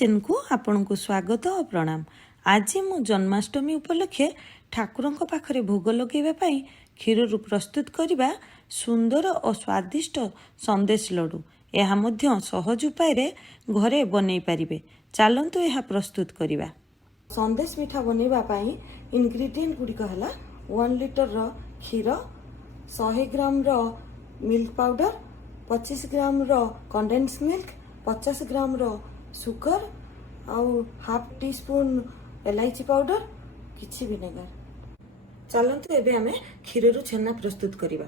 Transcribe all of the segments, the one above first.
Kitchen को आपण को स्वागत और प्रणाम। आज मु जन्माष्टमी उपलक्षे ठाकुर पाखरे भोग लगेवा पाई क्षीर प्रस्तुत करने सुंदर और स्वादिष्ट संदेश लड्डू यह मध्य सहज उपाय रे घरे बनै पारिबे। चलतु यह प्रस्तुत करवा। संदेश मिठा बनैबा पाई इंग्रेडिएंट गुड़िक है 1 लिटर क्षीर, 100 ग्राम मिल्क पाउडर, 25 ग्राम कंडेन्स मिल्क, 50 ग्राम सुगर आउ हाफ टी स्पून इलायची पाउडर, किछि विनेगर। चलतु एबे हमें क्षीर रु छेना प्रस्तुत करवा।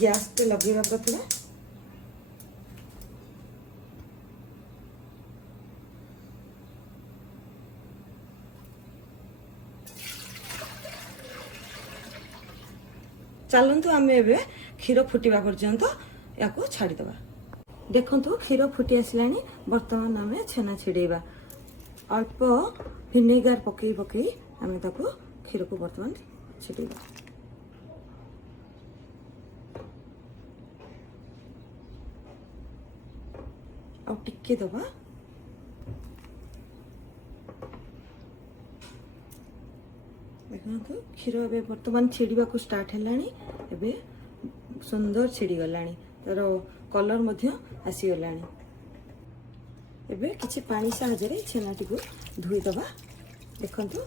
गैस पे लगेगा प्रथमे। चलतु आम ए क्षीर फुटिबा पर्यंत या छाड़ीदबा। देखंतु क्षीर फुटी आसलानी। बर्तमान आम छेना छिड़ेबा। अल्प विनेगर पकई पकई आम क्षीर को बर्तमान छिड़ेबा। आ टिके दबा। देखो क्षीर ए बर्तमान छिड़ा को स्टार्ट है। एबे सुंदर छिड़ी गलानी। तार कलर मध्य आसी गलानी। एबे किछि पानी साहाय्य छेनाटी को धोई दबा। देखंतु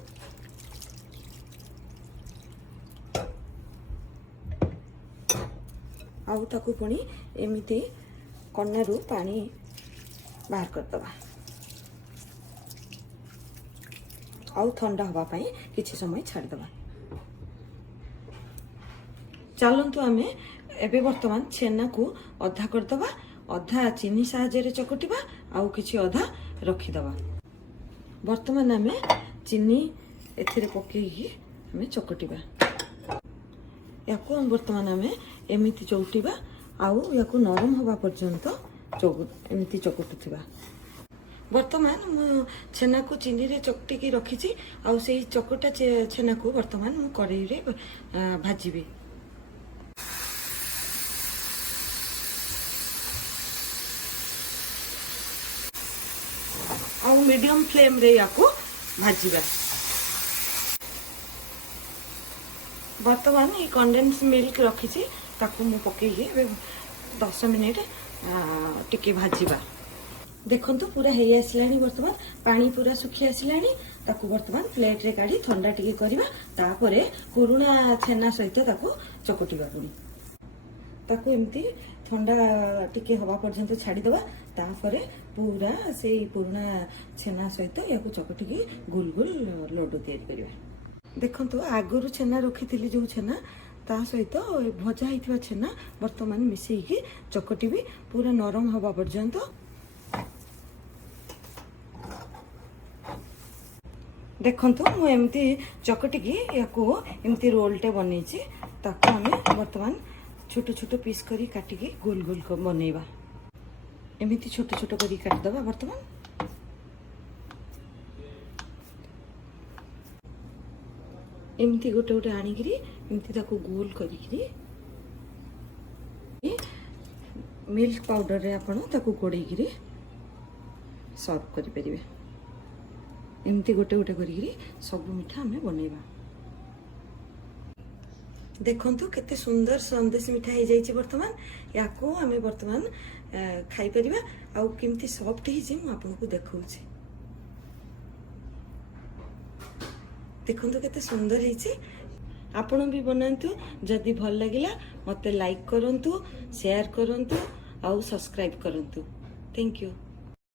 आउ ताकू पुणी एमिति कन्नारू पानी बाहर कर दबा। आउ ठंडा हवा पाई किछि समय छाड़ दबा। चलंतु आमे एबे वर्तमान छेना को अधा कर दबा। अधा चीनी साहाय्य चकटिबा आउ किछि अधा रखी दबा। वर्तमान आमे चीनी एथिरे पकेई आमे चकटिबा। याको वर्तमान आमे एमिति चौटिबा आउ याको नरम हवा पर्यंत एमिति चकटुथिबा। वर्तमान मु छेना को चीनी रे चकटिकी रखिछि आउ सेही चकटा छेना को वर्तमान मु कढ़ाई रे भाजीबी। आउ मीडियम फ्लेम रे याको भाजीबा। वर्तमान ये कंडेन्स मिल्क रखिछि ताकू मु पकेई 10 मिनिट टिके भाजीबा। देखंतु पूरा हे आसलानी। वर्तमान पानी पूरा सुखी आसलानी। ताकू वर्तमान प्लेट रे काढी ठंडा टिके करिबा। तापरे पुरुणा छेना सहित ताकू चकटिबा। पुणी ताकू एमती ठंडा टिके हवा पर्यंत छाड़ी दबा। तापरे पूरा से पुरुणा छेना सहित याकू चकटिकी गुल गुल लड्डू तैयारी करिबा। देखंतु आगरु छेना रखिथिली जो छेना ता सहित भजा हिथिबा छेना वर्तमान मिसेईकी चकटिबी पूरा नरम हवा पर्यंत। देखंतु मु एमती चकटिकी याकू एमती रोलटे बनैछि। ताकू हमें वर्तमान छोटो छोटो पीस करी काटिकी गोल गोल बनैबा। एमती छोटो छोटो करी काट दबा। वर्तमान एमती गोटे गोटे आनिकी एमती ताकू गोल करी मिल्क पाउडर रे आपण ताकू गोड़ेकी सर्व करि परिबे। एमती गोटे गोटे करी सब मिठा हमें बनैबा। देखंतु केते सुंदर संदेश मिठा हो जाइए। वर्तमान याको हमें वर्तमान खाई परिबा। आउ केमती सॉफ्ट ही मु आपनको देखौछि। देखंतु केते सुंदर है। आपण भी बनांतु। जदि भल लागिला मते लाइक करंतु, शेयर करंतु आउ सब्सक्राइब करंतु। Thank you.